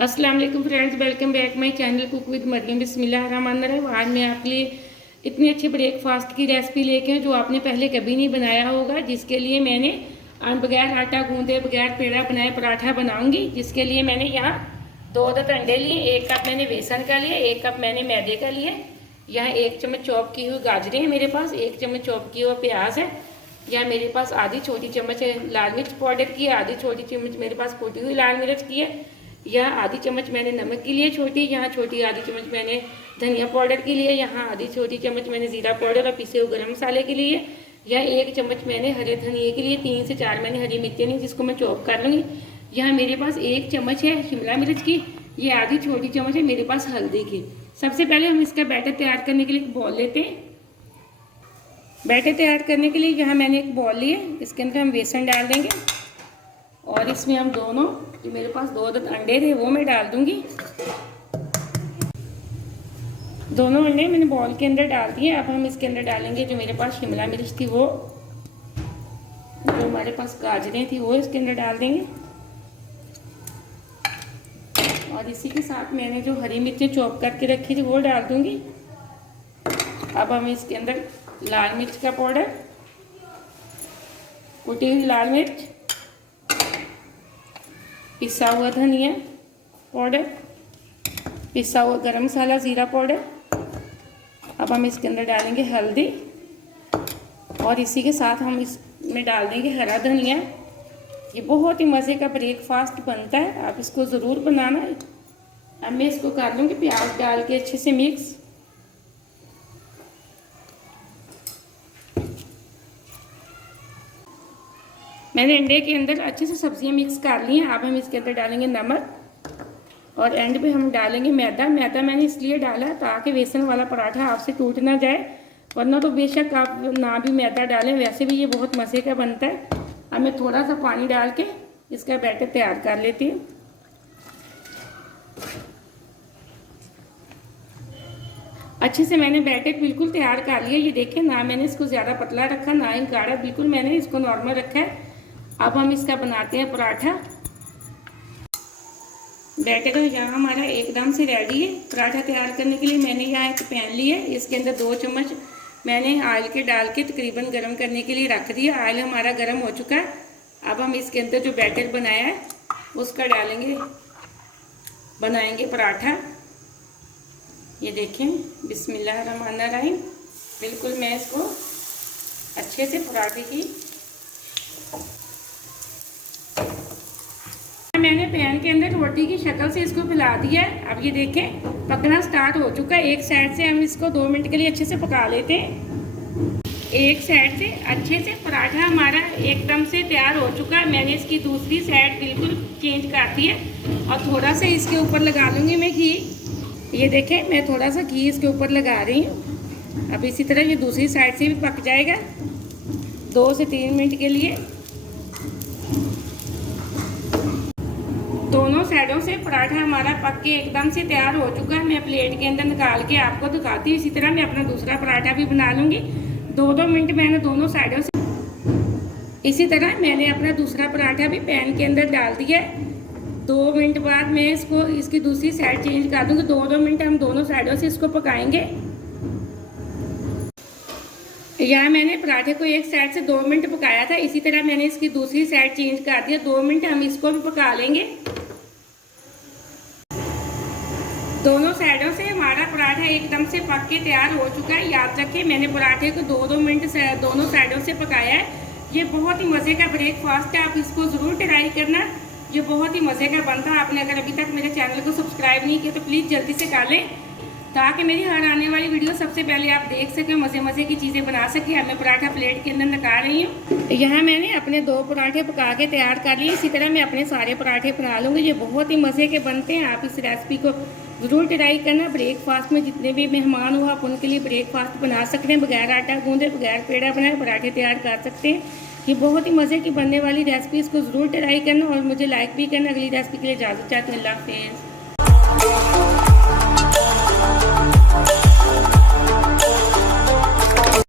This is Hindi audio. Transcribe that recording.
अस्सलाम वालेकुम friends, welcome back my channel cook with Mariam. बिस्मिल्लाहिर्रहमानिर्रहीम। आज मैं आपके लिए इतनी अच्छी ब्रेकफास्ट की रेसिपी लेके हूँ जो आपने पहले कभी नहीं बनाया होगा। जिसके लिए मैंने बगैर आटा गूंदे बगैर पेड़ा बनाए पराठा बनाऊंगी। जिसके लिए मैंने यहाँ 2 अदद अंडे लिए, 1 कप मैंने बेसन का लिया, 1 कप मैंने मैदे का लिया। यहाँ 1 चम्मच चॉप की हुई गाजरें हैं मेरे पास, 1 चम्मच चॉप की हुआ प्याज है। यहाँ मेरे पास आधी छोटी चम्मच लाल मिर्च पाउडर की है, आधी छोटी चम्मच मेरे पास कुटी हुई लाल मिर्च की है। यहाँ आधी चम्मच मैंने नमक की लिए छोटी, यहाँ छोटी आधी चम्मच मैंने धनिया पाउडर की लिए, यहाँ आधी छोटी चम्मच मैंने ज़ीरा पाउडर और पिसे हुए गरम मसाले के लिए। यहाँ 1 चम्मच मैंने हरे धनिए के लिए, 3 से 4 मैंने हरी मिर्चें ली जिसको मैं चॉप कर लूँगी। यहाँ मेरे पास 1 चम्मच है शिमला मिर्च की, ये आधी छोटी चम्मच है मेरे पास हल्दी की। सबसे पहले हम इसका बैटर तैयार करने के लिए एक बॉल लेते हैं। बैटर तैयार करने के लिए यहाँ मैंने एक बॉल लिया, इसके अंदर हम बेसन डाल देंगे और इसमें हम दोनों जो मेरे पास 2 अदद अंडे थे वो मैं डाल दूंगी। दोनों अंडे मैंने बॉल के अंदर डाल दिए। अब हम इसके अंदर डालेंगे जो मेरे पास शिमला मिर्च थी वो, जो हमारे पास गाजरें थी वो इसके अंदर डाल देंगे और इसी के साथ मैंने जो हरी मिर्चें चॉप करके रखी थी वो डाल दूंगी। अब हम इसके अंदर लाल मिर्च का पाउडर, कुटी हुई लाल मिर्च, पिसा हुआ धनिया पाउडर, पिसा हुआ गरम मसाला ज़ीरा पाउडर। अब हम इसके अंदर डालेंगे हल्दी और इसी के साथ हम इसमें डाल देंगे हरा धनिया। ये बहुत ही मज़े का ब्रेकफास्ट बनता है, आप इसको ज़रूर बनाना। अब मैं इसको कर लूँगी प्याज डाल के अच्छे से मिक्स। मैंने अंडे के अंदर अच्छे से सब्जियां मिक्स कर ली हैं। अब हम इसके अंदर डालेंगे नमक और एंड पे हम डालेंगे मैदा। मैदा मैंने इसलिए डाला ताकि बेसन वाला पराठा आपसे टूट ना जाए, वरना तो बेशक आप ना भी मैदा डालें, वैसे भी ये बहुत मज़े का बनता है। अब मैं थोड़ा सा पानी डाल के इसका बैटर तैयार कर लेती हूँ। अच्छे से मैंने बैटर बिल्कुल तैयार कर लिया। ये देखें, ना मैंने इसको ज़्यादा पतला रखा ना ही गाढ़ा, बिल्कुल मैंने इसको नॉर्मल रखा है। अब हम इसका बनाते हैं पराठा। बैटर यहाँ हमारा एकदम से रेडी है। पराठा तैयार करने के लिए मैंने यहाँ एक पैन लिया है, इसके अंदर 2 चम्मच मैंने ऑयल के डाल के तकरीबन गर्म करने के लिए रख दिया। ऑयल हमारा गर्म हो चुका है। अब हम इसके अंदर जो बैटर बनाया है उसका डालेंगे, बनाएंगे पराठा। ये देखें, बिस्मिल्लाहिर्रहमानिर्रहीम। बिल्कुल मैं इसको अच्छे से पराठे की मैंने पैन के अंदर रोटी की शक्ल से इसको फैला दिया है। अब ये देखें पकना स्टार्ट हो चुका है। एक साइड से हम इसको 2 मिनट के लिए अच्छे से पका लेते हैं। एक साइड से अच्छे से पराठा हमारा एकदम से तैयार हो चुका है। मैंने इसकी दूसरी साइड बिल्कुल चेंज कर दी है और थोड़ा सा इसके ऊपर लगा लूँगी मैं घी। ये देखें, मैं थोड़ा सा घी इसके ऊपर लगा रही हूँ। अब इसी तरह ये दूसरी साइड से भी पक जाएगा 2 से 3 मिनट के लिए। दोनों साइडों से पराठा हमारा पक के एकदम से तैयार हो चुका है। मैं प्लेट के अंदर निकाल के आपको दिखाती हूँ। इसी तरह मैं अपना दूसरा पराठा भी बना लूँगी। 2-2 मिनट मैंने दोनों साइडों से, इसी तरह मैंने अपना दूसरा पराठा भी पैन के अंदर डाल दिया। 2 मिनट बाद मैं इसको इसकी दूसरी साइड चेंज कर दूँगी। 2-2 मिनट हम दोनों साइडों से इसको पकाएंगे। यहाँ मैंने पराठे को एक साइड से 2 मिनट पकाया था, इसी तरह मैंने इसकी दूसरी साइड चेंज कर दिया। 2 मिनट हम इसको भी पका लेंगे। दोनों साइडों से हमारा पराठा एकदम से पक के तैयार हो चुका है। याद रखें, मैंने पराठे को 2-2 मिनट से दोनों साइडों से पकाया है। ये बहुत ही मज़े का ब्रेकफास्ट है, आप इसको ज़रूर ट्राई करना। ये बहुत ही मज़े का बनता है। आपने अगर अभी तक मेरे चैनल को सब्सक्राइब नहीं किया तो प्लीज़ जल्दी से कर लें, ताकि मेरी हर आने वाली वीडियो सबसे पहले आप देख सकें, मज़े की चीज़ें बना सकें। अब मैं पराठा प्लेट के अंदर निकाल रही हूँ। यहाँ मैंने अपने 2 पराठे पका के तैयार कर लिए। इसी तरह मैं अपने सारे पराठे बना लूँगी। ये बहुत ही मज़े के बनते हैं, आप इस रेसिपी को ज़रूर ट्राई करना। ब्रेकफास्ट में जितने भी मेहमान हो आप उनके लिए ब्रेकफास्ट बना सकते हैं। बगैर आटा गूंदे बगैर पेड़ा बनाए पराठे तैयार कर सकते हैं। ये बहुत ही मज़े की बनने वाली रेसिपी, इसको ज़रूर ट्राई करना और मुझे लाइक भी करना। अगली रेसिपी के लिए इजाज़त चाहती हूँ। अल्लाह हाफ़िज़।